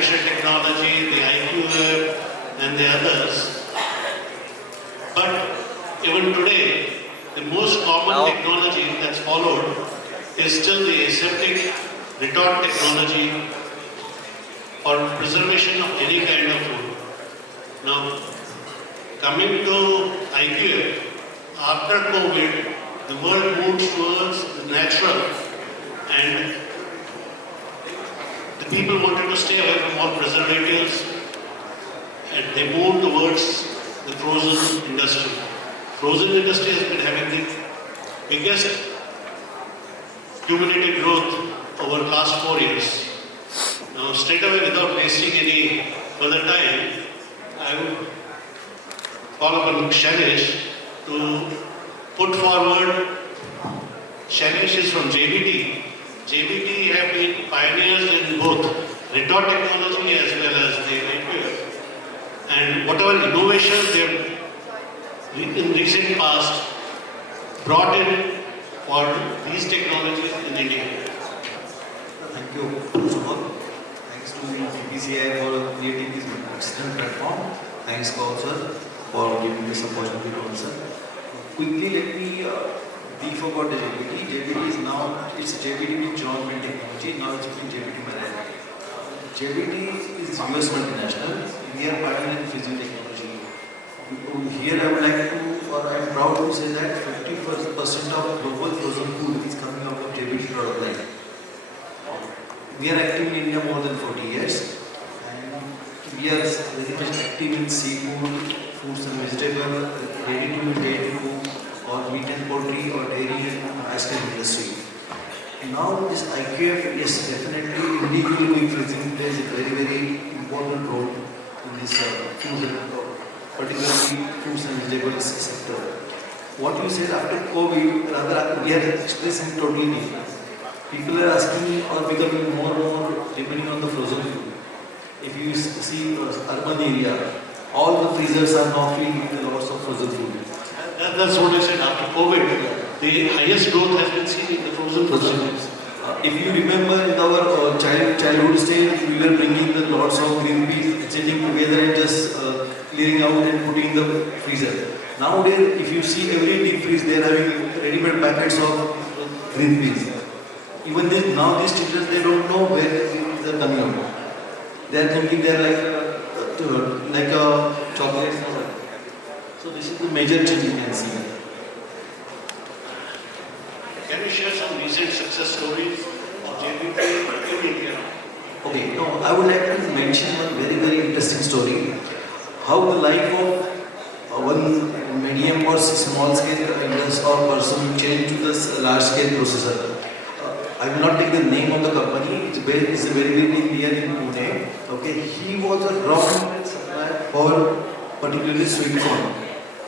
pressure technology, the IQF and the others. But even today, the most common technology that's followed is still the aseptic retort technology for preservation of any kind of food. Now, coming to IQF, after COVID, the world moves towards the natural, and the people wanted to stay away from all preservatives, and they moved towards the frozen industry. Frozen industry has been having the biggest cumulative growth over the last 4 years. Now, straight away, without wasting any further time, I would call upon Shailesh to put forward. Shailesh is from JBT. JBT have been pioneers in both retort technology as well as the IQF. And whatever innovations they have in recent past brought in for these technologies in India. Thank you, Suman. Thanks to BPCI for creating this excellent platform. Thanks, Kaur sir, for giving this opportunity to answer. Quickly, let me brief about the JBT. JBT is now, it's JBT with joint technology, now it's been JBT Marel. JBT is US multinational. We are pioneering in physiotechnology. Here I would like to, or I am proud to say that 50% of global frozen food is coming out of JBT product line. We are active in India more than 40 years, and we are very much active in seafood, fruits and vegetables, ready to eat food, or meat and poultry, or dairy and ice cream industry. Now this IQF, yes, definitely individually freezing plays a very important role in this food, particularly fruits and vegetables sector. What you said after COVID, rather we are expressing totally different. People are asking or becoming more and more depending on the frozen food. If you see urban area, all the freezers are now filled with lots of frozen food. That's what I said after COVID. The highest growth has been seen in the frozen foods. If you remember in our childhood stage, we were bringing the lots of green peas, sitting together and just clearing out and putting in the freezer. Nowadays, if you see every deep freeze, they are having ready-made packets of green peas. Even this, now these children, they don't know where they are coming out. They are thinking they are like a chocolate. So this is the major change you can see. Can you share some recent success stories of JBT in India? Okay, no, I would like to mention one very interesting story. How the life of one medium or small scale industry or person changed to this large scale processor. I will not take the name of the company. It's a very big here in Pune. Okay, he was a raw material supplier for particularly sweet corn.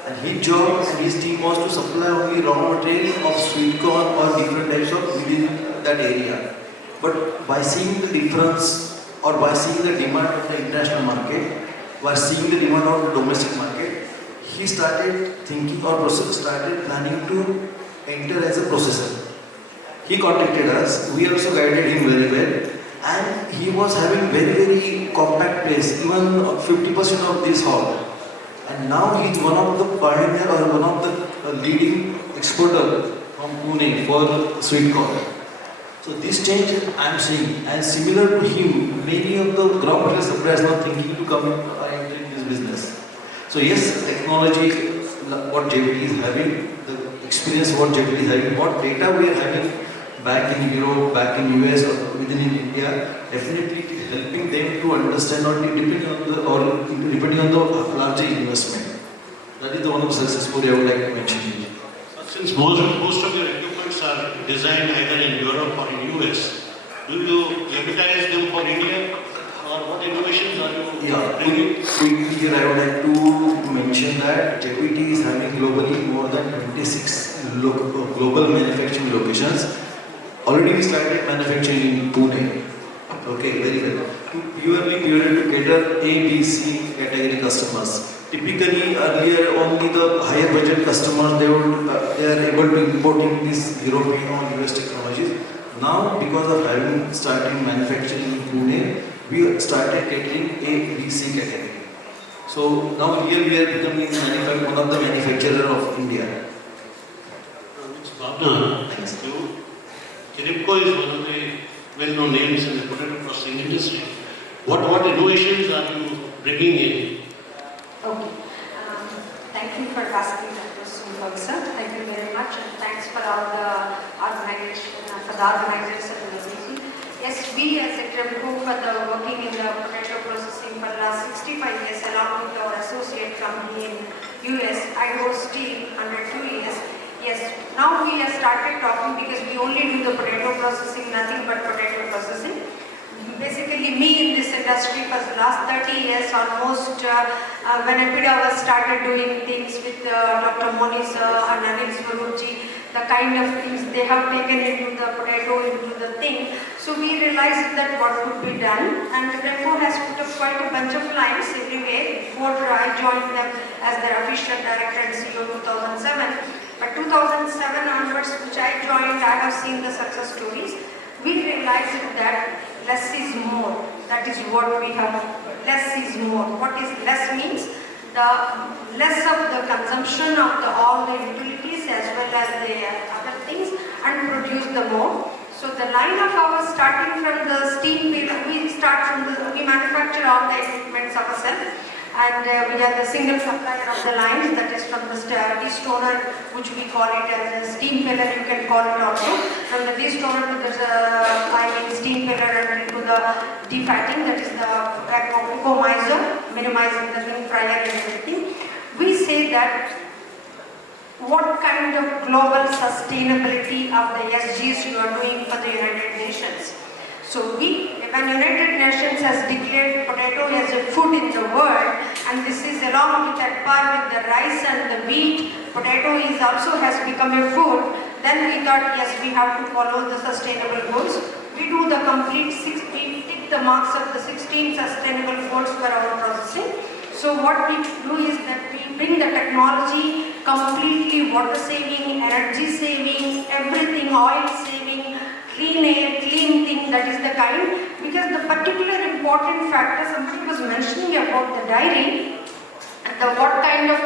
And his job and his team was to supply only raw material of sweet corn or different types of within that area. But by seeing the difference or by seeing the demand of the international market, by seeing the demand of the domestic market, he started thinking or started planning to enter as a processor. He contacted us, we also guided him very well, and he was having very compact place, even 50% of this hall. And now he is one of the pioneer or one of the leading exporter from Pune for sweet corn. So this change I am seeing, and similar to him, many of the raw material suppliers are thinking to come into this business. So yes, technology, what JBT is having, the experience what JBT is having, what data we are having back in Europe, back in US or within India, definitely it is helping them to understand or depending on the larger investment. That is the one of the success story I would like to mention. Since most of your equipments are designed either in Europe or in US, do you limitize them for India? Or what innovations are you bringing? Quickly here I would like to mention that JBT is having globally more than 26 global manufacturing locations. Already we started manufacturing in Pune. Okay, very well. Purely to cater A, B, C category customers. Typically earlier only the higher budget customers they are able to importing these European or US technologies. Now because of having started manufacturing in Pune, we started catering A, B, C category. So now here we are becoming one of the manufacturer of India. Bhavana, Kiremko is one of the well-known names in the potato processing industry. What innovations are you bringing in? Okay. Thank you for asking that question, sir. Thank you very much, and thanks for all the organization and for the organizers of the meeting. Yes, we as a Kiremko for the working in the potato processing for the last 65 years along with our associate company in US, I was still under 2 years. Yes, now we have started talking because we only do the potato processing, nothing but potato processing. Basically, me in this industry for the last 30 years almost, when Atreya was started doing things with Dr. Moni sir and Anil Swarup-ji, the kind of things they have taken into the potato, into the thing. So we realized that what could be done, and Kiremko has put up quite a bunch of lines everywhere before I joined them as their official director and CEO 2007. But 2007 onwards, which I joined, I have seen the success stories. We realized that less is more. That is what we have. Less is more. What is less means? The less of the consumption of all the utilities as well as the other things, and produce the more. So the line of ours, starting from the steam pillar, we manufacture all the equipments ourselves. And we are the single supplier of the lines, that is from the destoner, which we call it as a steam pillar, you can call it also. From the destoner to the steam pillar and into the defatting, that is the ecomizer, minimizing the ring fryer and everything. We say that what kind of global sustainability of the SGs you are doing for the United Nations. So when United Nations has declared potato as a food in the world, and this is along with at par with the rice and the wheat, potato also has become a food, then we thought yes, we have to follow the sustainable goals. We do the complete we tick the marks of the 16 sustainable goals for our processing. So what we do is that we bring the technology completely water saving, energy saving, everything, oil saving, clean air, clean thing, that is the kind. Because the particular important factor, somebody was mentioning about the dairy, and what kind of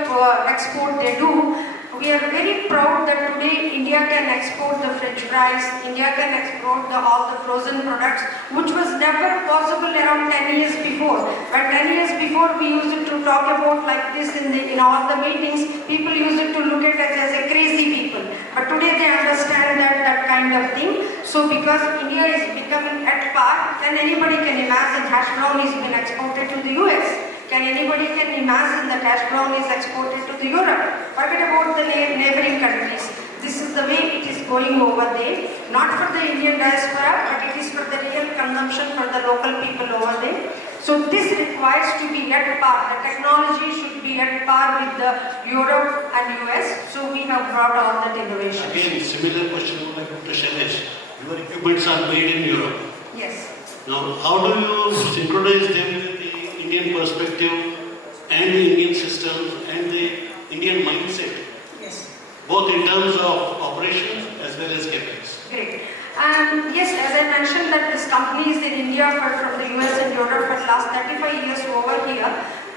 export they do. We are very proud that today India can export the French fries, India can export all the frozen products, which was never possible around 10 years before. But 10 years before, we used to talk about like this in all the meetings. People used to look at us as a crazy people. But today they understand that kind of thing. So because India is becoming at par, then anybody can imagine hash brown is being exported to the US. Can anybody imagine that hash brown is exported to the Europe? Forget about the neighboring countries. This is the way it is going over there. Not for the Indian diaspora, but it is for the real consumption for the local people over there. So this requires to be at par. The technology should be at par with the Europe and US. So we have brought all that innovation. Again, similar question like to Shailesh. Your equipments are made in Europe. Yes. Now, how do you synchronize them with the Indian perspective and the Indian systems and the Indian mindset? Yes. Both in terms of operations as well as capex. Great. Yes, as I mentioned that this company is in India from the US and Europe for the last 35 years over here.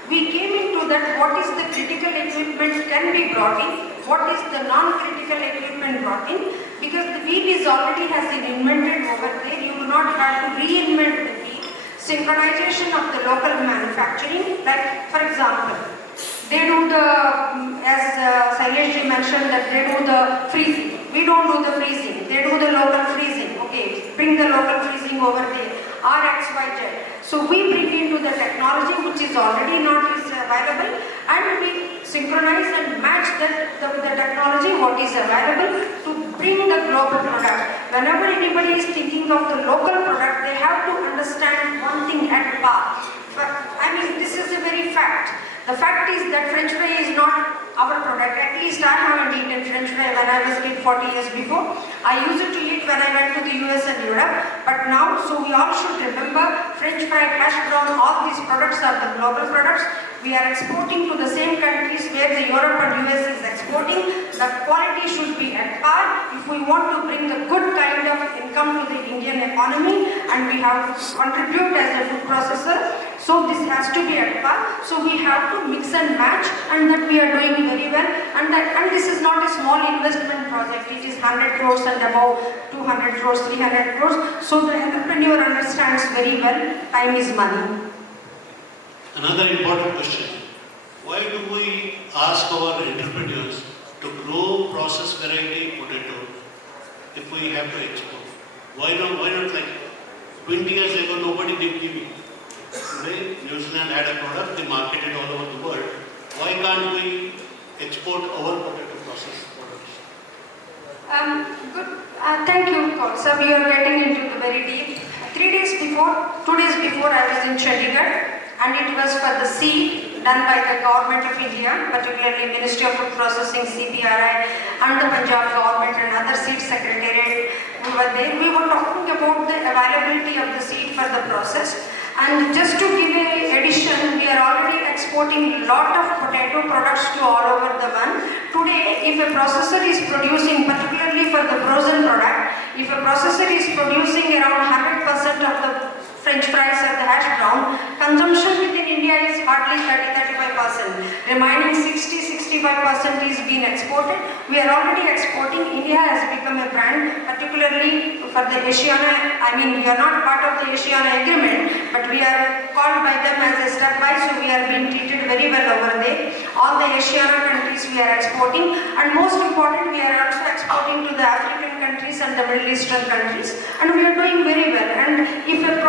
We came into that what is the critical equipment can be brought in, what is the non-critical equipment brought in, because the wheel is already has been invented over there. You do not have to reinvent the wheel. Synchronization of the local manufacturing, like for example, they do the, as Shailesh mentioned that they do the freezing. We don't do the freezing, they do the local freezing. Okay, bring the local freezing over there, RXYZ. So we bring into the technology which is already not available, and we synchronize and match the technology what is available to bring the global product. Whenever anybody is thinking of the local product, they have to understand one thing at par. But I mean, this is a very fact. The fact is that French fry is not our product. At least I haven't eaten French fry when I was a kid 40 years before. I used to eat when I went to the US and Europe. But now, so we all should remember French fry, hash brown, all these products are the global products. We are exporting to the same countries where the Europe and US is exporting. The quality should be at par if we want to bring the good kind of income to the Indian economy, and we have to contribute as a food processor. So this has to be at par. So we have to mix and match, and that we are doing very well. And this is not a small investment project. It is 100 crores and above 200 crores, 300 crores. So the entrepreneur understands very well, time is money. Another important question. Why do we ask our entrepreneurs to grow processed variety potato if we have to export? Why not like 20 years ago nobody did give it. Today New Zealand had a product, they marketed all over the world. Why can't we export our potato processed products? Good. Thank you, sir. We are getting into the very deep. 2 days before I was in Chandigarh, and it was for the seed done by the government of India, particularly Ministry of Food Processing, CPRI, and the Punjab government and other seed secretariat. We were there. We were talking about the availability of the seed for the process. And just to give an addition, we are already exporting a lot of potato products to all over the world. Today, if a processor is producing, particularly for the frozen product, if a processor is producing around 100% of the French fries or the hash brown, consumption within India is hardly 30-35%. Remaining 60-65% is being exported. We are already exporting. India has become a brand, particularly for the Asiana. I mean, we are not part of the Asiana agreement, but we are called by them as a step by, so we are being treated very well over there. All the Asiana countries we are exporting, and most important, we are also exporting to the African countries and the Middle Eastern countries, and we are doing very well. And if a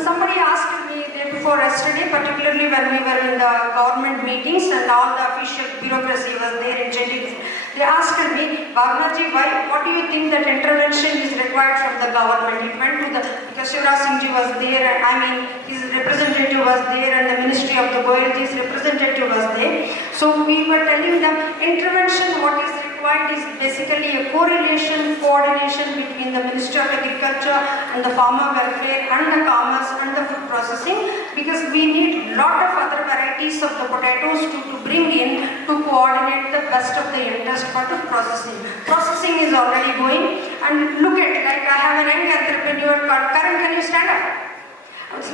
somebody asked me day before yesterday, particularly when we were in the government meetings and all the official bureaucracy was there in Chandigarh, they asked me, Bhavana ji, what do you think that intervention is required from the government? It went to the, because Shivraj Singh ji was there, and I mean, his representative was there, and the Ministry of the Goyalji's representative was there. So we were telling them, intervention, what is required is basically a correlation, coordination between the Ministry of Agriculture and the farmer welfare and the commerce and the food processing, because we need lot of other varieties of the potatoes to bring in to coordinate the best of the interest for the processing. Processing is already going, and look at, like I have an young entrepreneur called Karan, can you stand up?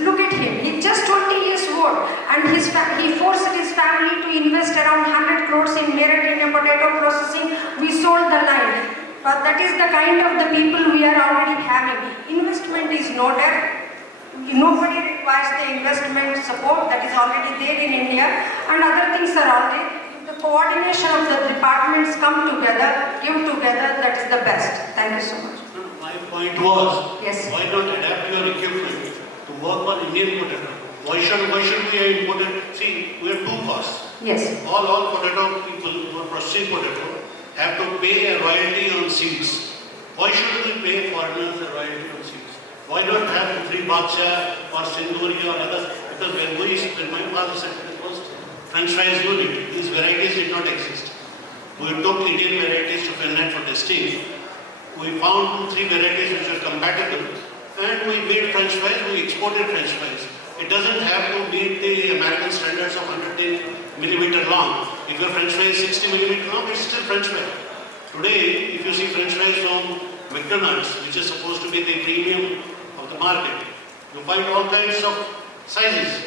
Look at him, he's just 20 years old, and he forced his family to invest around 100 crores in Marel in potato processing. We sold the line, but that is the kind of the people we are already having. Investment is no doubt. Nobody requires the investment support that is already there in India, and other things are all there. If the coordination of the departments come together, give together, that is the best. Thank you so much. My point was, yes, why not adapt your equipment to work on Indian potato? Why should we have imported? See, we have two costs. Yes. All potato people who are processing potato have to pay a royalty on seeds. Why should we pay foreigners a royalty on seeds? Why not have free baksha or sinduri or others? Because when my father said it was French fries unit, these varieties did not exist. We took Indian varieties to Finland for testing. We found 2-3 varieties which were compatible, and we made French fries, we exported French fries. It doesn't have to meet the American standards of 110 millimeter long. If your French fry is 60 millimeter long, it's still French fry. Today, if you see French fries from McDonald's, which is supposed to be the premium of the market, you find all kinds of sizes.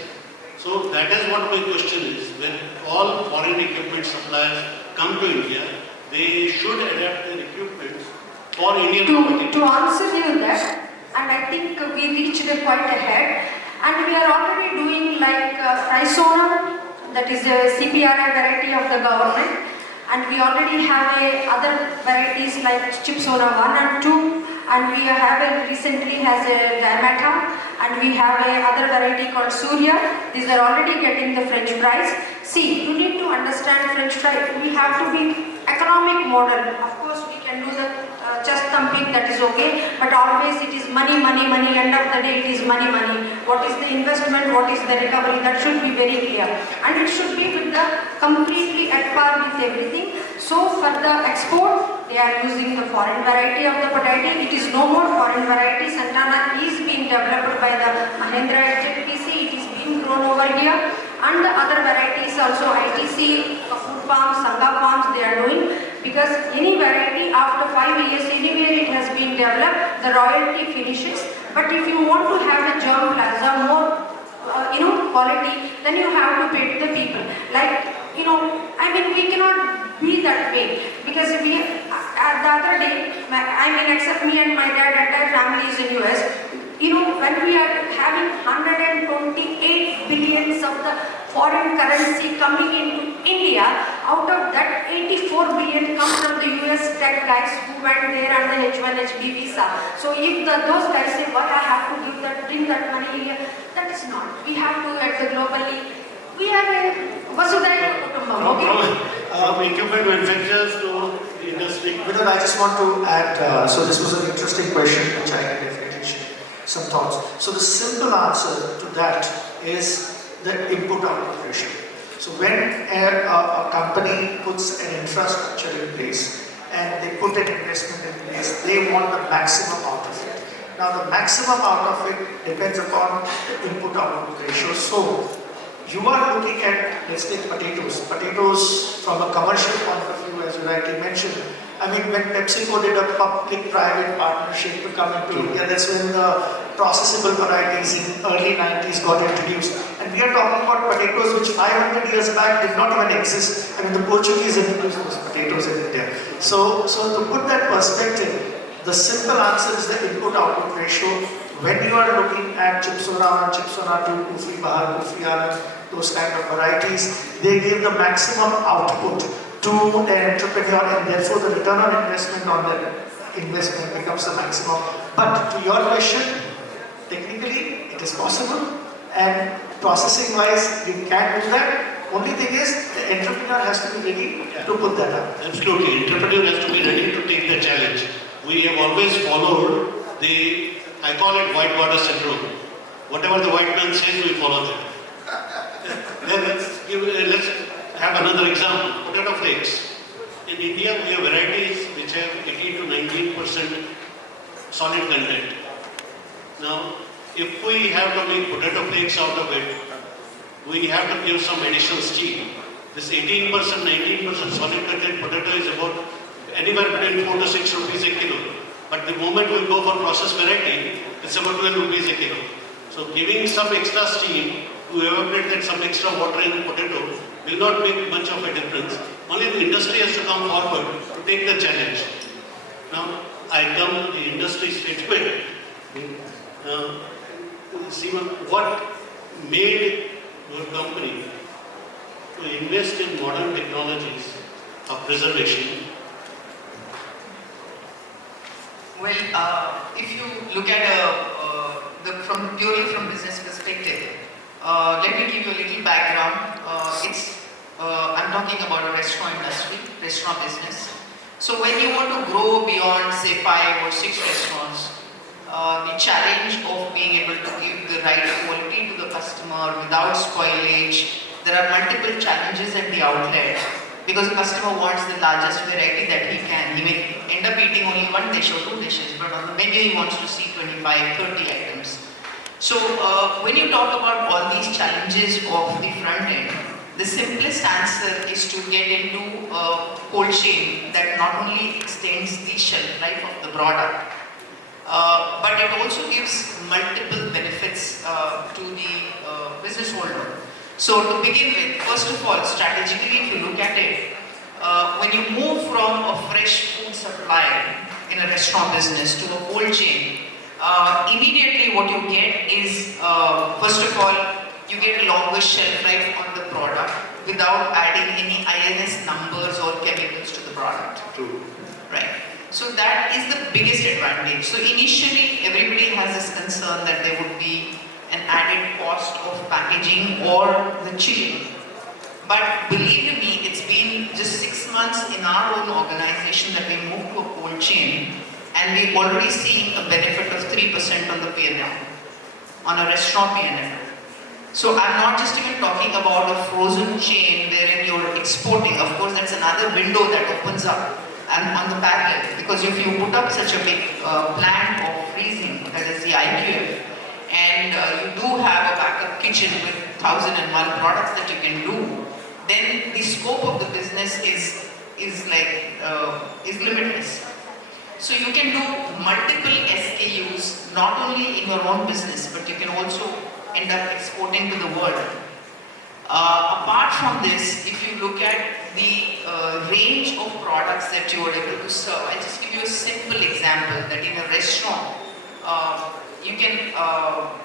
So that is what my question is. When all foreign equipment suppliers come to India, they should adapt their equipment for Indian market. To answer you that, and I think we reached quite ahead, and we are already doing like Rhizona, that is a CPRI variety of the government, and we already have other varieties like Chipsona 1 and 2, and we have recently has a Diamata, and we have a other variety called Surya. These are already getting the French fries. See, you need to understand French fry. We have to be economic model. Of course, we can do the chest thumping, that is okay, but always it is money, money, money. End of the day, it is money, money. What is the investment? What is the recovery? That should be very clear, and it should be with the completely at par with everything. So for the export, they are using the foreign variety of the potato. It is no more foreign variety. Santana is being developed by the Mahindra HPC. It is being grown over here, and the other varieties also ITC, food farms, Sangha farms, they are doing, because any variety after 5 years anywhere it has been developed, the royalty finishes. But if you want to have a germ plasma more quality, then you have to pay to the people. Like, we cannot be that way, because we, the other day, except me and my dad, entire family is in US. When we are having 128 billions of the foreign currency coming into India, out of that 84 billion come from the US tech guys who went there on the H1HB visa. So if those guys say, what I have to bring that money here, that is not. We have to at the globally, we have a Vasudhaiva Kutumbam. From equipment manufacturers to industry. Vinod, I just want to add, so this was an interesting question which I can definitely share some thoughts. So the simple answer to that is the input-output ratio. So when a company puts an infrastructure in place and they put an investment in place, they want the maximum out of it. Now the maximum out of it depends upon the input-output ratio. So you are looking at, let's take potatoes. Potatoes from a commercial point of view, as you rightly mentioned. When PepsiCo did a public-private partnership to come into India, that's when the processable varieties in early 90s got introduced. And we are talking about potatoes which 500 years back did not even exist. The Portuguese introduced those potatoes in India. So to put that perspective, the simple answer is the input-output ratio. When you are looking at Chipsona 2, Kufri Bahar, Kufri Anand, those kind of varieties, they give the maximum output to an entrepreneur, and therefore the return on investment on that investment becomes the maximum. But to your question, technically it is possible, and processing wise you can do that. Only thing is the entrepreneur has to be ready to put that up. Absolutely, entrepreneur has to be ready to take the challenge. We have always followed I call it white border syndrome. Whatever the white man says, we follow that. Let's have another example. Potato flakes. In India, we have varieties which have 18 to 19% solid content. Now, if we have to make potato flakes out of it, we have to give some additional steam. This 18%, 19% solid content potato is about anywhere between 4 to 6 rupees a kilo. But the moment we go for processed variety, it's about 12 rupees a kilo. So giving some extra steam to evaporate some extra water in the potato will not make much of a difference. Only the industry has to come forward to take the challenge. Now, I come to the industry statement. Seema, what made your company to invest in modern technologies of preservation? Well, if you look at purely from business perspective, let me give you a little background. I'm talking about a restaurant industry, restaurant business. So when you want to grow beyond say 5 or 6 restaurants, the challenge of being able to give the right quality to the customer without spoilage, there are multiple challenges at the outlet. Because the customer wants the largest variety that he can. He may end up eating only 1 dish or 2 dishes, but on the menu he wants to see 25, 30 items. So when you talk about all these challenges of the front end, the simplest answer is to get into a cold chain that not only extends the shelf life of the product, but it also gives multiple benefits to the business holder. So to begin with, first of all, strategically, if you look at it, when you move from a fresh food supply in a restaurant business to a cold chain, immediately what you get is, first of all, you get a longer shelf life on the product without adding any INS numbers or chemicals to the product. True. Right. So that is the biggest advantage. So initially, everybody has this concern that there would be an added cost of packaging or the chilling. But believe me, it's been just 6 months in our own organization that we moved to a cold chain, and we're already seeing a benefit of 3% on the P&L, on a restaurant P&L. So I'm not just even talking about a frozen chain wherein you're exporting. Of course, that's another window that opens up and on the parallel, because if you put up such a big plant of freezing, that is the IQF, and you do have a backup kitchen with 1,001 products that you can do, then the scope of the business is limitless. So you can do multiple SKUs, not only in your own business, but you can also end up exporting to the world. Apart from this, if you look at the range of products that you are able to serve, I'll just give you a simple example that in a restaurant, you can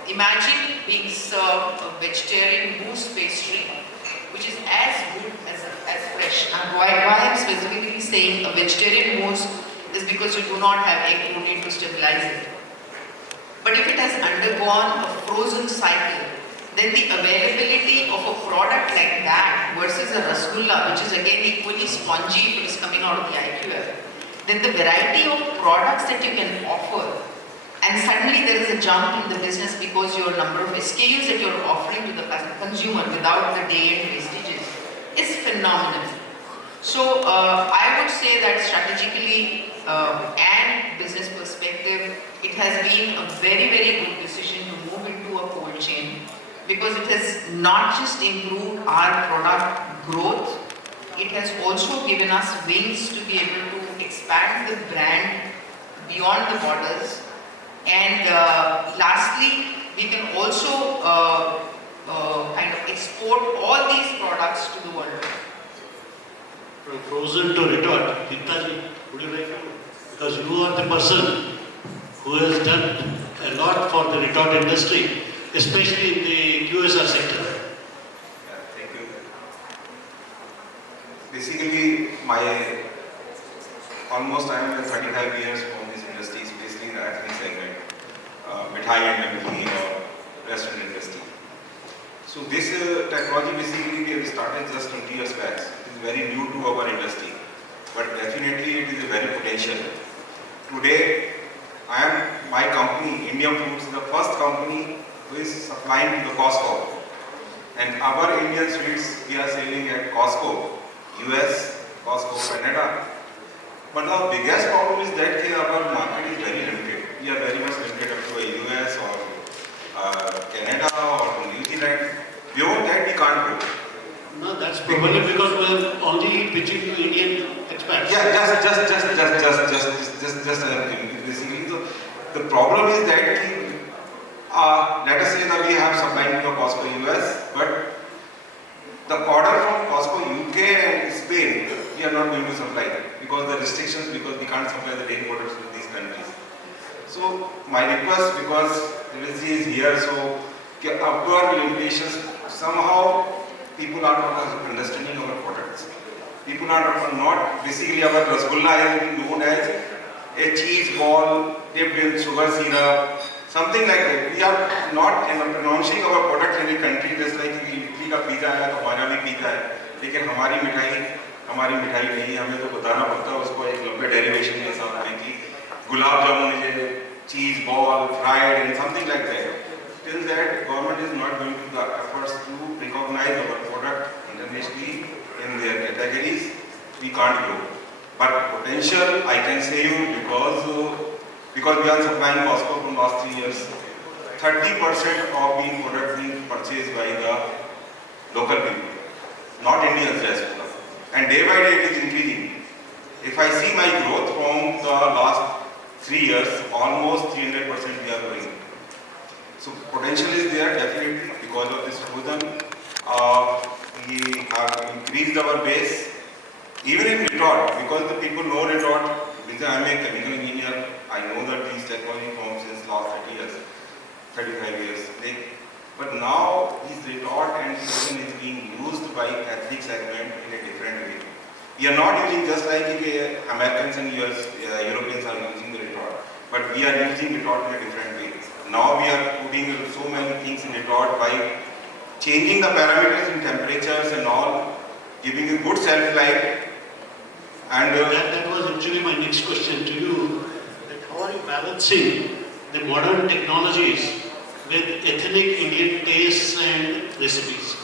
imagine being served a vegetarian mousse pastry, which is as good as fresh. And why I'm specifically saying a vegetarian mousse is because you do not have egg protein to stabilize it. But if it has undergone a frozen cycle, then the availability of a product like that versus a rasgulla, which is again equally spongy if it is coming out of the IQF, then the variety of products that you can offer, and suddenly there is a jump in the business because your number of SKUs that you're offering to the consumer without the day-end wastages is phenomenal. So I would say that strategically and business perspective, it has been a very, very good decision to move into a cold chain, because it has not just improved our product growth, it has also given us wings to be able to expand the brand beyond the borders. And lastly, we can also kind of export all these products to the world. From frozen to retort, Deepta, would you like to? Because you are the person who has done a lot for the retort industry, especially in the QSR sector. Yeah, thank you. Basically, almost I am 35 years from this industry, especially in the ethnic segment, mithai and namkeen or restaurant industry. So this technology basically we have started just 20 years back. It is very new to our industry, but definitely it is a very potential. Today, my company, Indiyum Foods, is the first company who is supplying to the Costco. And our Indian sweets we are selling at Costco, US, Costco, Canada. But the biggest problem is that our market is very limited. We are very much limited up to a US or Canada or New Zealand. Beyond that, we can't go. No, that's probably because we're only pitching to Indian expats. Yeah, basically, the problem is that let us say that we have supplying to Costco US, but the order from Costco UK and Spain, we are not going to supply because the restrictions, because we can't supply the dairy products to these countries. So my request, because Shailesh is here, so our limitations, somehow people are not understanding our products. People are not basically our rasgulla is known as a cheese ball dipped in sugar syrup, something like that. We are not pronouncing our product in any country just like Italy का pizza है तो हमारा भी pizza है, लेकिन हमारी मिठाई नहीं, हमें तो बताना पड़ता है उसको एक लंबे डेरिवेशन के साथ आने की, gulab jamun is cheese ball, fried and something like that. Till that, government is not going to the efforts to recognize our product internationally in their categories, we can't grow. But potential, I can say you, because we are supplying Costco from last 3 years, 30% of being product being purchased by the local people, not Indians as well. And day by day it is increasing. If I see my growth from the last 3 years, almost 300% we are growing. So potential is there definitely because of this frozen. We have increased our base. Even in Retort, because the people know Retort, because I am a chemical engineer, I know that these technology forms since last 30 years, 35 years. But now this Retort and frozen is being used by ethnic segment in a different way. We are not using just like Americans and Europeans are using the retort, but we are using retort in a different way. Now we are putting so many things in retort by changing the parameters in temperatures and all, giving a good shelf life. And that was actually my next question to you. That how are you balancing the modern technologies with ethnic Indian tastes and recipes?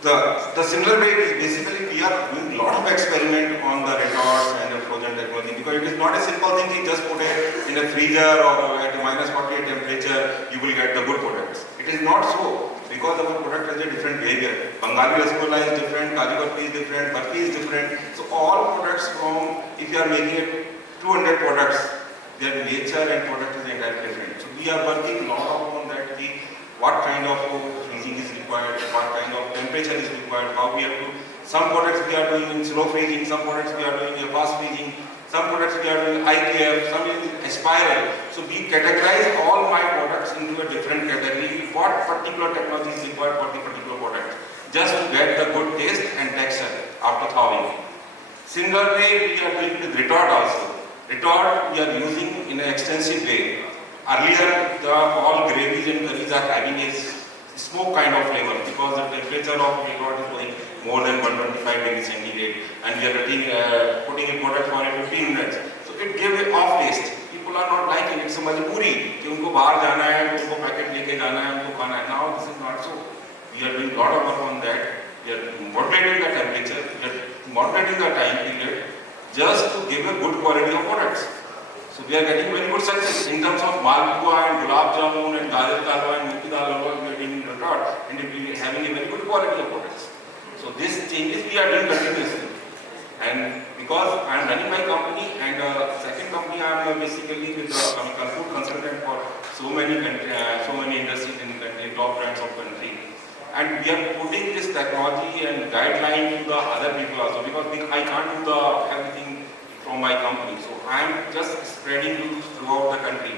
The similar way is basically we are doing a lot of experiment on the retorts and the frozen technology, because it is not a simple thing you just put it in a freezer or at a -48 temperature, you will get the good products. It is not so, because our product has a different behavior. Bengali rasgulla is different, Kaju Barfi is different, Barfi is different. So all products from, if you are making it 200 products, their nature and product is entirely different. So we are working a lot on that, what kind of freezing is required, what kind of temperature is required, how we have to, some products we are doing in slow freezing, some products we are doing in fast freezing, some products we are doing IQF, some in spiral. So we categorize all my products into a different category, what particular technology is required for the particular product, just to get the good taste and texture after thawing. Similarly, we are doing with retort also. Retort we are using in an extensive way. Earlier, all gravies and curries are having a smoke kind of flavor, because the temperature of retort is going more than 125 degrees centigrade, and we are putting a product for 15 minutes. So it gives a off taste. People are not liking it. It's a majburi कि उनको बाहर जाना है, उनको packet लेके जाना है, उनको खाना है. Now this is not so. We are doing a lot of work on that. We are moderating the temperature, we are moderating the time period, just to give a good quality of products. So we are getting very good success in terms of malpua and gulab jamun and gajar ka halwa and mooti dal halwa. We are doing retort and we are having a very good quality of products. So these changes we are doing continuously. And because I am running my company, and second company I am basically with the food consultant for so many industries in the country, top brands of country. And we are putting this technology and guideline to the other people also, because I can't do everything from my company. So I am just spreading it throughout the country.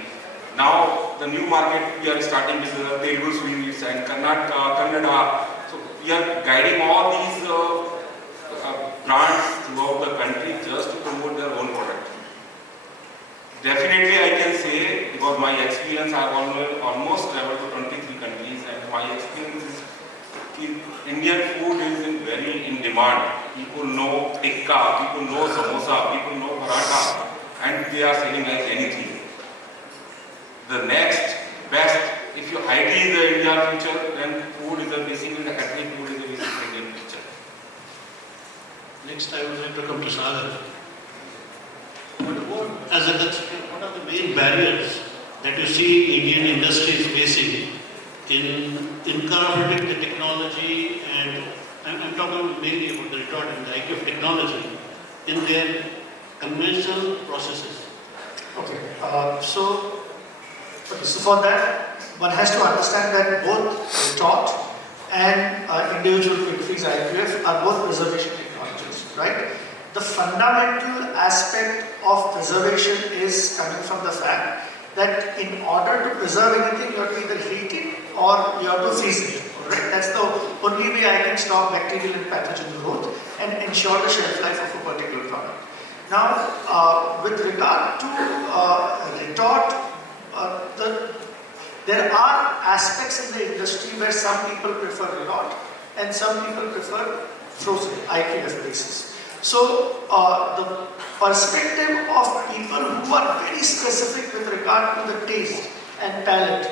Now the new market we are starting with the Telugu sweets and Kannada. So we are guiding all these brands throughout the country just to promote their own product. Definitely I can say, because my experience, I have almost traveled to 23 countries, and my experience is Indian food is very in demand. People know tikka, people know samosa, people know paratha, and they are selling like anything. The next best, if your IT is the India future, then food is basically the ethnic food is the basic Indian future. Next I would like to come to Sagar. What are the main barriers that you see Indian industries facing in incorporating the technology, and I'm talking mainly about the retort and the IQF technology in their conventional processes? Okay, so for that, one has to understand that both retort and individual quick freeze IQF are both preservation technologies, right? The fundamental aspect of preservation is coming from the fact that in order to preserve anything, you have to either heat it or you have to freeze it. Right? That's the only way I can stop bacterial and pathogen growth and ensure the shelf life of a particular product. Now, with regard to retort, there are aspects in the industry where some people prefer retort and some people prefer frozen IQF basis. So, the perspective of people who are very specific with regard to the taste and palate,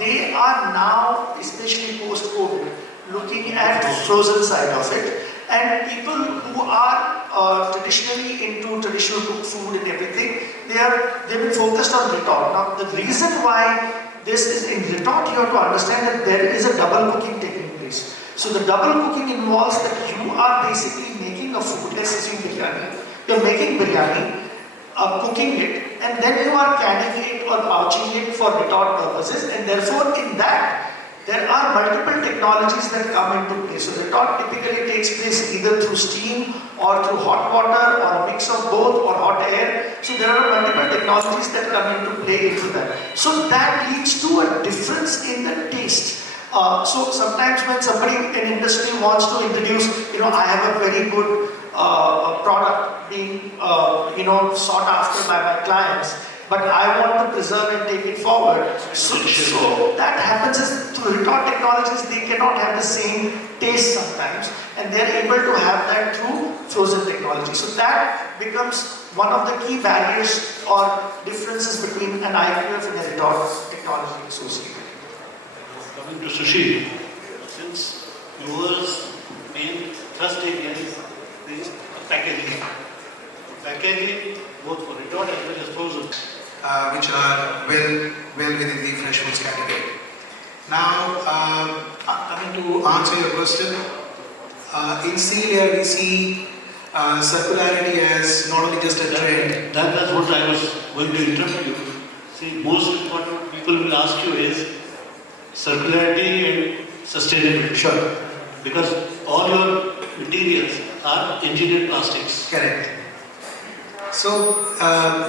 they are now, especially post-COVID, looking at the frozen side of it. And people who are traditionally into traditional cooked food and everything, they've been focused on retort. Now, the reason why this is in retort, you have to understand that there is a double cooking taking place. So the double cooking involves that you are basically making a food, let's assume biryani. You're making biryani, cooking it, and then you are canning it or pouching it for retort purposes, and therefore in that, there are multiple technologies that come into play. So retort typically takes place either through steam or through hot water or a mix of both or hot air. So there are multiple technologies that come into play into that. So that leads to a difference in the taste. So sometimes when somebody in industry wants to introduce, I have a very good product being, sought after by my clients, but I want to preserve and take it forward. So that happens is through retort technologies, they cannot have the same taste sometimes, and they're able to have that through frozen technology. So that becomes one of the key barriers or differences between an IQF and a retort technology associated. Coming to sushi, since yours main thrust area is the packaging. Packaging both for retort as well as frozen. Which are well within the fresh foods category. Now, coming to answer your question, in sea layer we see circularity as not only just a trend. That's what I was going to interrupt you. See, most important people will ask you is circularity and sustainability. Sure. Because all your materials are engineered plastics. Correct. So,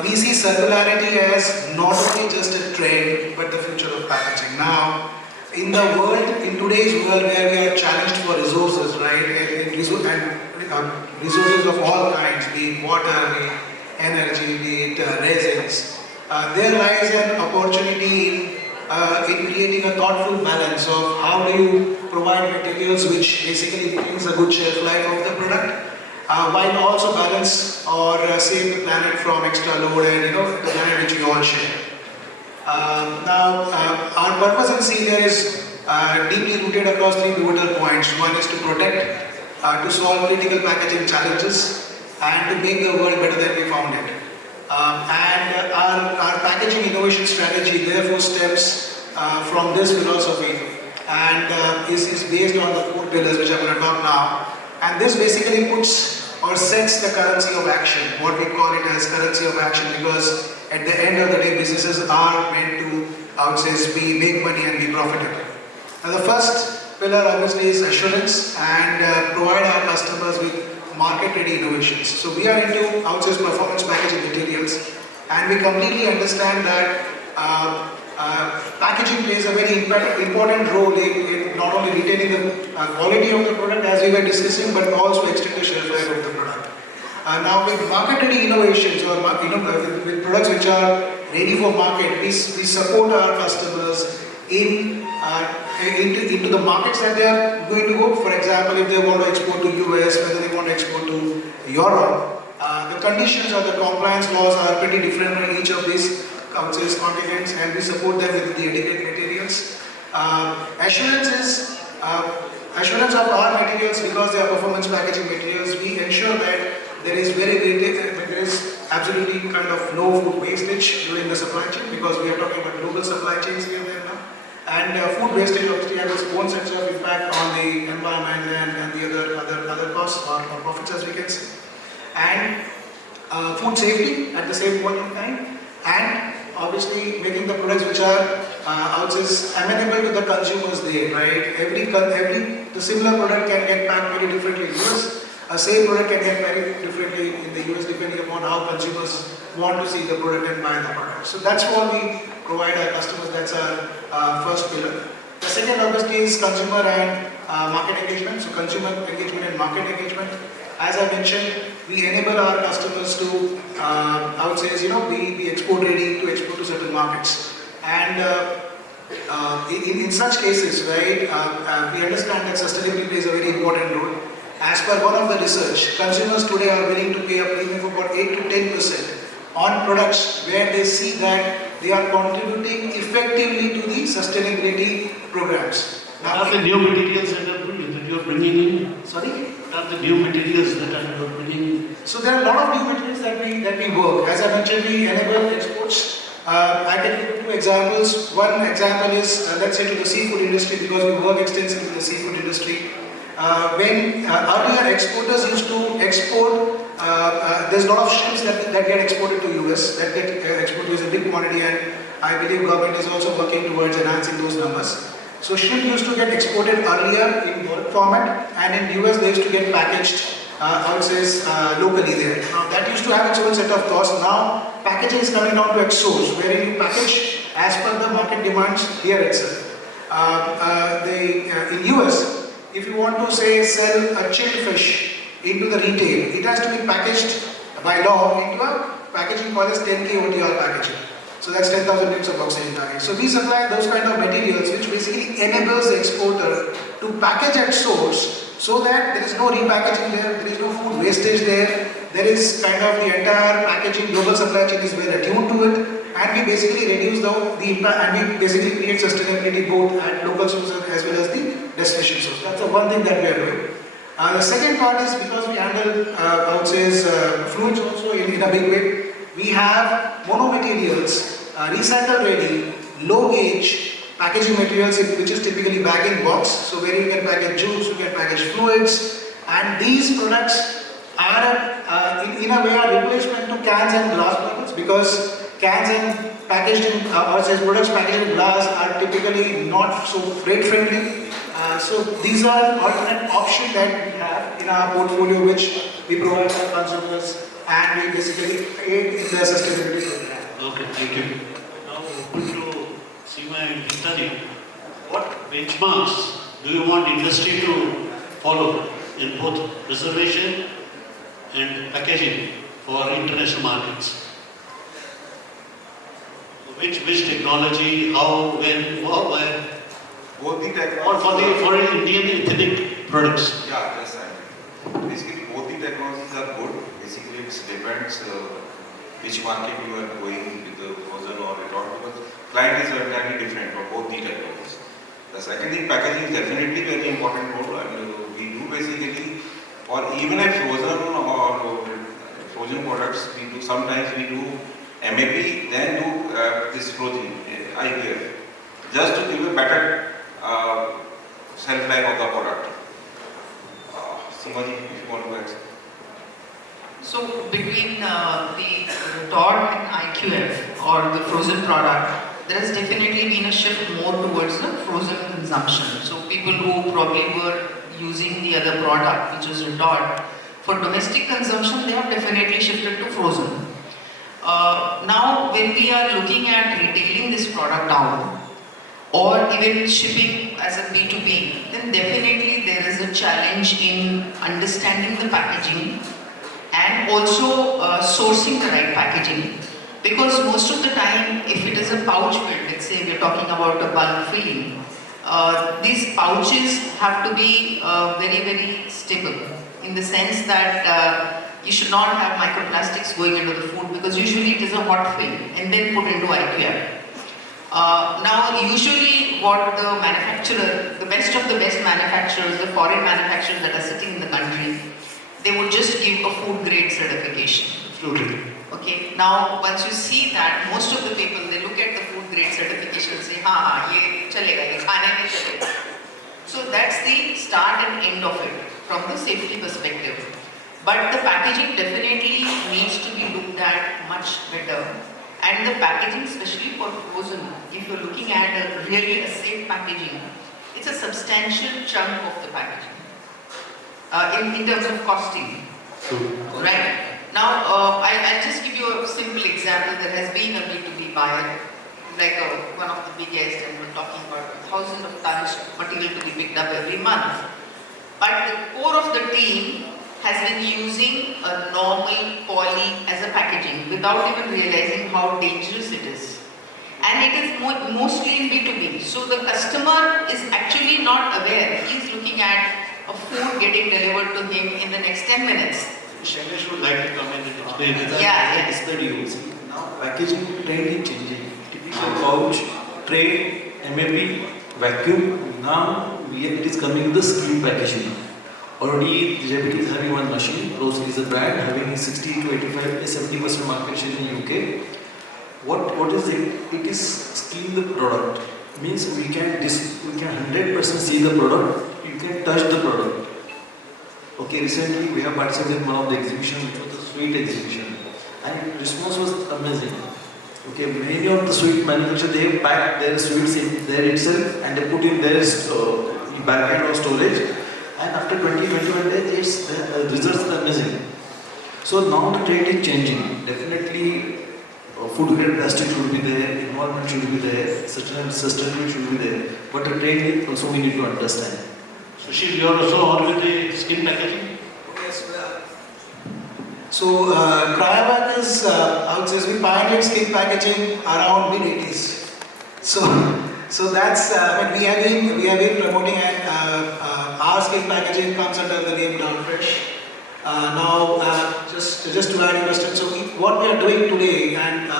we see circularity as not only just a trend, but the future of packaging. Now, in the world, in today's world where we are challenged for resources, right, and resources of all kinds, be it water, be it energy, be it resins, there lies an opportunity in creating a thoughtful balance of how do you provide materials which basically brings a good shelf life of the product, while also balance or save the planet from extra load and the planet which we all share. Now, our purpose in Seema is deeply rooted across three pivotal points. One is to protect, to solve critical packaging challenges, and to make the world better than we found it. And our packaging innovation strategy therefore stems from this philosophy and is based on the 4 pillars which I'm going to talk now. And this basically puts or sets the currency of action, what we call it as currency of action, because at the end of the day businesses are meant to, I would say, make money and be profitable. Now the first pillar obviously is assurance and provide our customers with market-ready innovations. So we are into, I would say, performance packaging materials, and we completely understand that packaging plays a very important role in not only retaining the quality of the product as we were discussing, but also extend the shelf life of the product. Now with market-ready innovations or with products which are ready for market, we support our customers into the markets that they are going to go. For example, if they want to export to US, whether they want to export to Europe, the conditions or the compliance laws are pretty different on each of these continents, and we support them with the adequate materials. Assurance of our materials, because they are performance packaging materials, we ensure that there is absolutely kind of no food wastage during the supply chain, because we are talking about global supply chains here there now. And food wastage obviously has its own sense of impact on the environment and the other costs or profits, as we can see. And food safety at the same point in time, and obviously making the products which are amenable to the consumers there, right? The similar product can get packed very differently in US. A same product can get very differently in the US depending upon how consumers want to see the product and buy the product. So that's what we provide our customers. That's our first pillar. The second obviously is consumer and market engagement. So consumer engagement and market engagement. As I mentioned, we enable our customers to, be export ready to export to certain markets. And in such cases, right, we understand that sustainability plays a very important role. As per one of the research, consumers today are willing to pay a premium of about 8 to 10% on products where they see that they are contributing effectively to the sustainability programs. What are the new materials that you are bringing in? Sorry? What are the new materials that you are bringing in? So there are a lot of new materials that we work. As I mentioned, we enable exports. I can give 2 examples. One example is, let's say, to the seafood industry, because we work extensively in the seafood industry. When earlier exporters used to export, there's a lot of ships that get exported to US, that get exported in a big quantity, and I believe government is also working towards enhancing those numbers. So shrimp used to get exported earlier in bulk format, and in US they used to get packaged, locally there. Now that used to have its own set of costs. Now packaging is coming down to exos, wherein you package as per the market demands here itself. In US, if you want to say sell a chilled fish into the retail, it has to be packaged by law into a packaging called as 10K OTR packaging. So that's 10,000 units of oxygen package. So we supply those kind of materials which basically enables the exporter to package at source so that there is no repackaging there is no food wastage there is kind of the entire packaging, global supply chain is well attuned to it, and we basically reduce the impact, and we basically create sustainability both at local source as well as the destination source. That's the one thing that we are doing. The second part is because we handle, I would say, fluids also in a big way. We have monomaterials, recycle ready, low gauge packaging materials which is typically bag in box. So where you can package juice, you can package fluids, and these products are in a way a replacement to cans and glass bottles, because cans and packaged in or says products packaged in glass are typically not so freight friendly. So these are alternate options that we have in our portfolio which we provide to consumers, and we basically aid in the sustainability program. Okay, thank you. Now open to Seema and Gupta. What benchmarks do you want industry to follow in both preservation and packaging for international markets? Which technology, how, when, where? Both the technologies. Or for Indian ethnic products? Yeah, that's right. Basically, both the technologies are good. Basically, it depends which market you are going with the frozen or retort, because client is entirely different for both the technologies. The second thing, packaging is definitely very important role, and we do basically, or even a frozen or frozen products, we do sometimes we do MAP, then do this frozen IQF, just to give a better shelf life of the product. Seema, if you want to add. So between the Retort and IQF or the frozen product, there has definitely been a shift more towards the frozen consumption. So people who probably were using the other product, which was Retort, for domestic consumption, they have definitely shifted to frozen. Now, when we are looking at retailing this product out, or even shipping as a B2B, then definitely there is a challenge in understanding the packaging and also sourcing the right packaging. Because most of the time, if it is a pouch filled, let's say we're talking about a bulk filling, these pouches have to be very, very stable, in the sense that you should not have microplastics going into the food, because usually it is a hot fill and then put into IQF. Now, usually what the manufacturer, the best of the best manufacturers, the foreign manufacturers that are sitting in the country, they would just give a food grade certification. Absolutely. Okay, now once you see that, most of the people, they look at the food grade certification and say, ye chalega, ye khane mein chalega. So that's the start and end of it, from the safety perspective. But the packaging definitely needs to be looked at much better. And the packaging, especially for frozen, if you're looking at a really safe packaging, it's a substantial chunk of the packaging in terms of costing. Right? Now, I'll just give you a simple example. There has been a B2B buyer, like one of the biggest, and we're talking about thousands of tons of material to be picked up every month. But the core of the team has been using a normal poly as a packaging without even realizing how dangerous it is. And it is mostly in B2B. So the customer is actually not aware. He is looking at a food getting delivered to him in the next 10 minutes. Shailesh would like to come in and explain it. Yeah. Study, now packaging trend is changing. Typical pouch, tray, MAP, vacuum. Now it is coming the scheme packaging. Already Retort is having one machine. Rose is a brand having 60 to 85, 70% market share in UK. What is it? It is scheme the product. Means we can 100% see the product. You can touch the product. Okay, recently we have participated in one of the exhibitions, which was the sweet exhibition, and response was amazing. Okay, many of the sweet manufacturers, they have packed their sweets in there itself and they put in their backend or storage, and after 20-21 days, the results are amazing. So now the trend is changing. Definitely, food grade plastic should be there, environment should be there, sustainability should be there, but the trade also we need to understand. Sushil, you are also on with the skin packaging? Yes. So Cryovac is, I would say, we pioneered skin packaging around mid-80s. So that's when we have been promoting, and our skin packaging comes under the name Downfresh. Just to add investment, so what we are doing today, and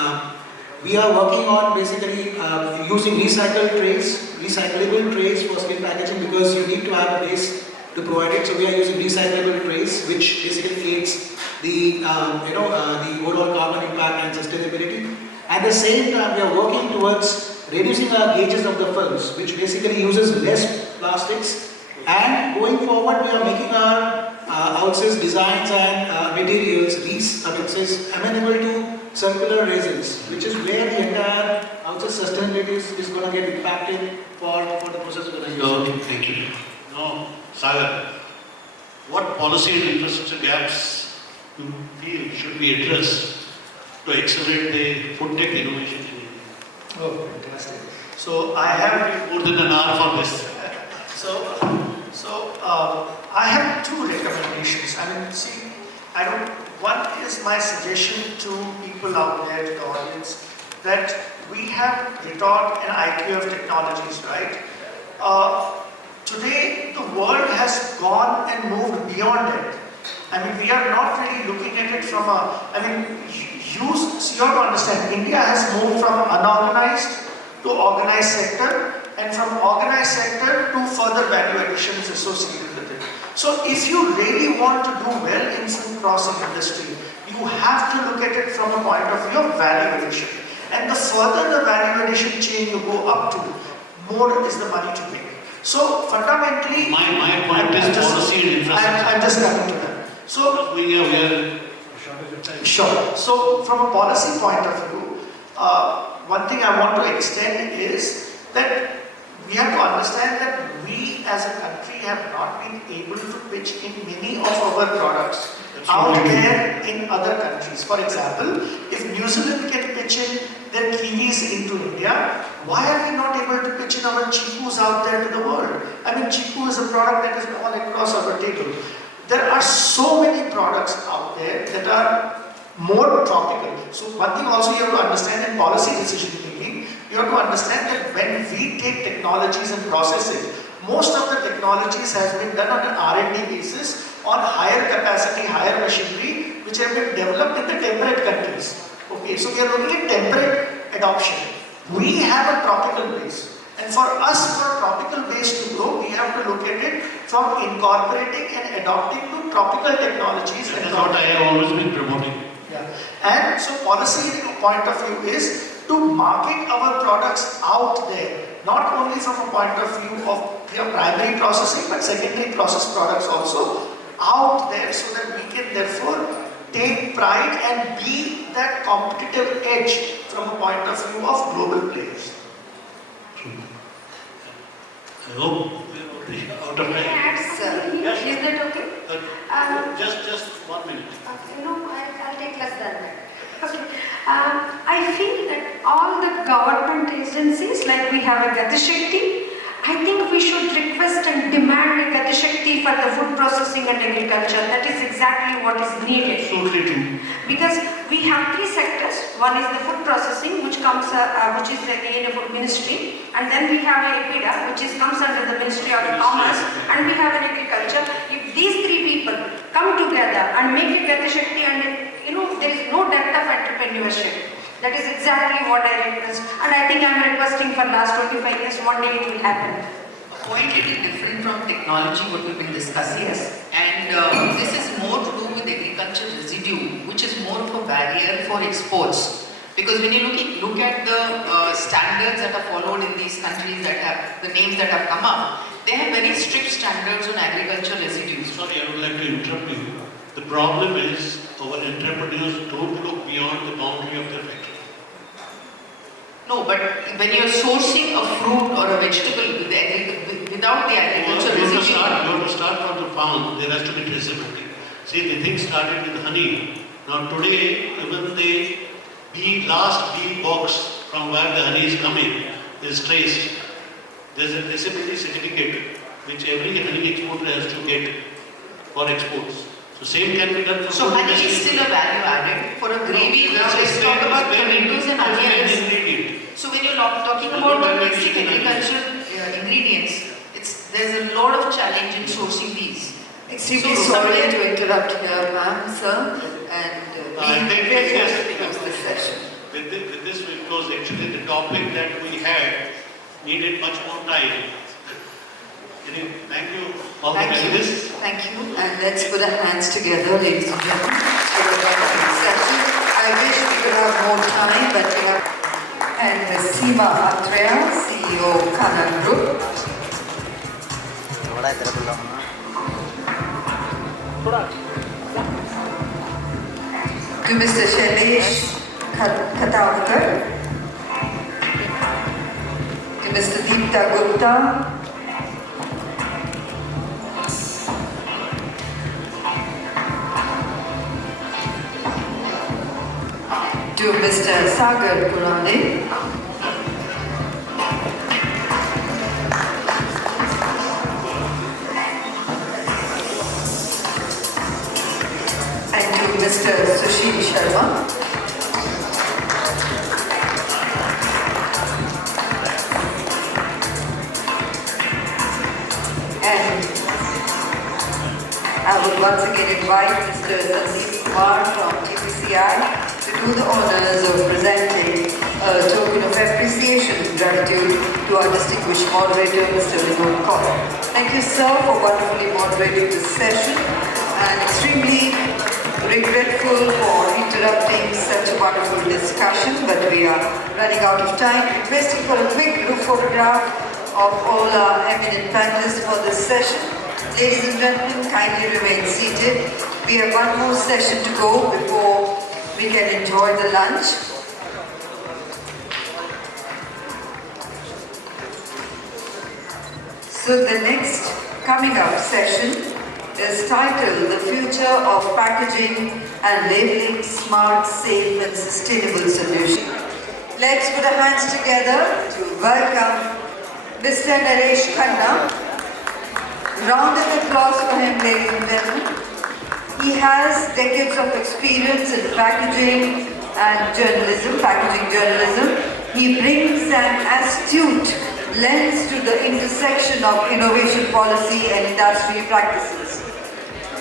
we are working on basically using recyclable trays for skin packaging, because you need to have a base to provide it. So we are using recyclable trays, which basically aids the overall carbon impact and sustainability. At the same time, we are working towards reducing our gauges of the films, which basically uses less plastics. And going forward, we are making our designs and materials amenable to circular resins, which is where the entire sustainability is going to get impacted for the process of the Okay, thank you. Now, Sagar, what policy and infrastructure gaps you feel should be addressed to accelerate the food tech innovation in India? Oh, fantastic. So I have More than an hour for this. I have two recommendations. One is my suggestion to people out there, to the audience, that we have Retort and IQF technologies, right? Today, the world has gone and moved beyond it. We are not really looking at it from you have to understand, India has moved from unorganized to organized sector, and from organized sector to further value additions associated with it. So if you really want to do well in food processing industry, you have to look at it from a point of view of value addition. And the further the value addition chain you go up to, more is the money to make. So fundamentally, My point is policy and infrastructure. I'm just coming to that. So we are shortage of time. sure. So from a policy point of view, one thing I want to extend is that we have to understand that we as a country have not been able to pitch in many of our products out there in other countries. For example, if New Zealand can pitch in their kiwis into India, why are we not able to pitch in our chikus out there to the world? Chiku is a product that is all across our table. There are so many products out there that are more tropical. So one thing also you have to understand in policy decision making, you have to understand that when we take technologies and processing, most of the technologies has been done on an R&D basis on higher capacity, higher machinery, which have been developed in the temperate countries. Okay, so we are looking at temperate adoption. We have a tropical base. And for us, for a tropical base to grow, we have to look at it from incorporating and adopting to tropical technologies. That is what I have always been promoting. Yeah. And so policy point of view is to market our products out there, not only from a point of view of primary processing, but secondary process products also out there, so that we can therefore take pride and be that competitive edge from a point of view of global players. I hope we are already out of time. Yes. Is that okay? Just 1 minute. I'll take less than that. Okay. I feel that all the government agencies, like we have a Gati Shakti, I think we should request and demand a Gati Shakti for the food processing and agriculture. That is exactly what is needed. Absolutely true. Because we have three sectors. One is the food processing, which is again a food ministry, and then we have a EPIDA, which comes under the Ministry of Commerce, and we have an agriculture. If these three people come together and make a Gati Shakti, and there is no depth of entrepreneurship. That is exactly what I request, and I think I am requesting for last 25 years. One day it will happen. A point little different from technology, what we've been discussing. Yes. And this is more to do with agriculture residue, which is more of a barrier for exports. Because when you look at the standards that are followed in these countries, that have the names that have come up, they have very strict standards on agriculture residues. Sorry, I would like to interrupt you. The problem is our entrepreneurs don't look beyond the boundary of their factory. No, but when you are sourcing a fruit or a vegetable without the agriculture You residue, have to start from the farm. There has to be traceability. See, the thing started with honey. Now today, even the bee, last bee box from where the honey is coming is traced. There's a traceability certificate which every honey exporter has to get for exports. So same can be done for So food honey is industry. still a value added. For a gravy, No, let's talk about tomatoes and onions. ingredient. So when you're talking about basic agricultural ingredients, there's a lot of challenge in sourcing these. Extremely So sorry somewhere- to interrupt here, ma'am, sir, and I think we really yes, have to close this session. With this because actually the topic that we had needed much more time. Thank you all for this. Thank you, and let's put our hands together, ladies and gentlemen, for the next session. I wish we could have more time, but we have... And Seema Atreya, CEO, Kanha Group. To Mr. Shailesh Khatavkar, to Mr. Deepta Gupta, to Mr. Sagar Kurade, and to Mr. Sushil Sharma. And I would once again invite Mr. Sandeep Kumar from TPCI to do the honors of presenting a token of appreciation and gratitude to our distinguished moderator, Mr. Retort. Thank you, sir, for wonderfully moderating this session, and extremely regretful for interrupting such a wonderful discussion, but we are running out of time. Requesting for a quick group photograph of all our eminent panelists for this session. Ladies and gentlemen, kindly remain seated. We have one more session to go before we can enjoy the lunch. So the next coming up session is titled The Future of Packaging and Labeling Smart, Safe and Sustainable Solutions. Let's put our hands together to welcome Mr. Kanha. Round of applause for him, ladies and gentlemen. He has decades of experience in packaging and journalism, packaging journalism. He brings an astute lens to the intersection of innovation policy and industry practices.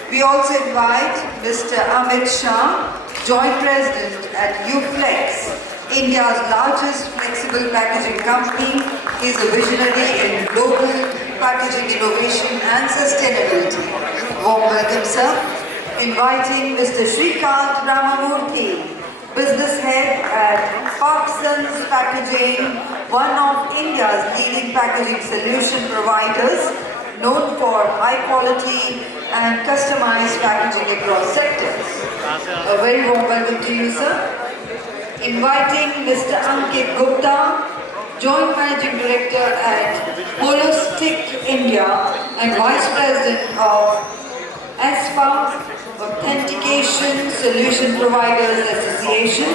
We also invite Mr. Amit Shah, Joint President at UFlex, India's largest flexible packaging company. He is a visionary in global packaging innovation and sustainability. Warm welcome, sir. Inviting Mr. Shrikant Ramamurthy, Business Head at Parsons Packaging, one of India's leading packaging solution providers, known for high quality and customized packaging across sectors. A very warm welcome to you, sir. Inviting Mr. Ankit Gupta, Joint Managing Director at Holistic India and Vice President of ASPA, Authentication Solution Providers Association.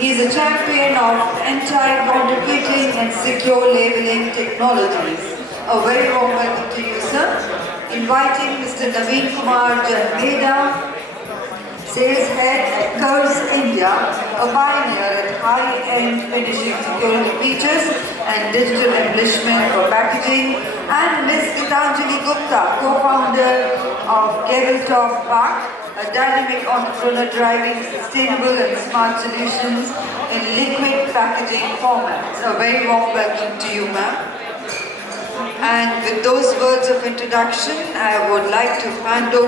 He is a champion of anti-counterfeiting and secure labeling technologies. A very warm welcome to you, sir. Inviting Mr. Naveen Kumar Janveda, Sales Head at Curves India, a pioneer at high-end finishing security features and digital embellishment for packaging, and Ms. Gitanjali Gupta, co-founder of Tabletop Park, a dynamic entrepreneur driving sustainable and smart solutions in liquid packaging formats. A very warm welcome to you, ma'am. And with those words of introduction, I would like to hand over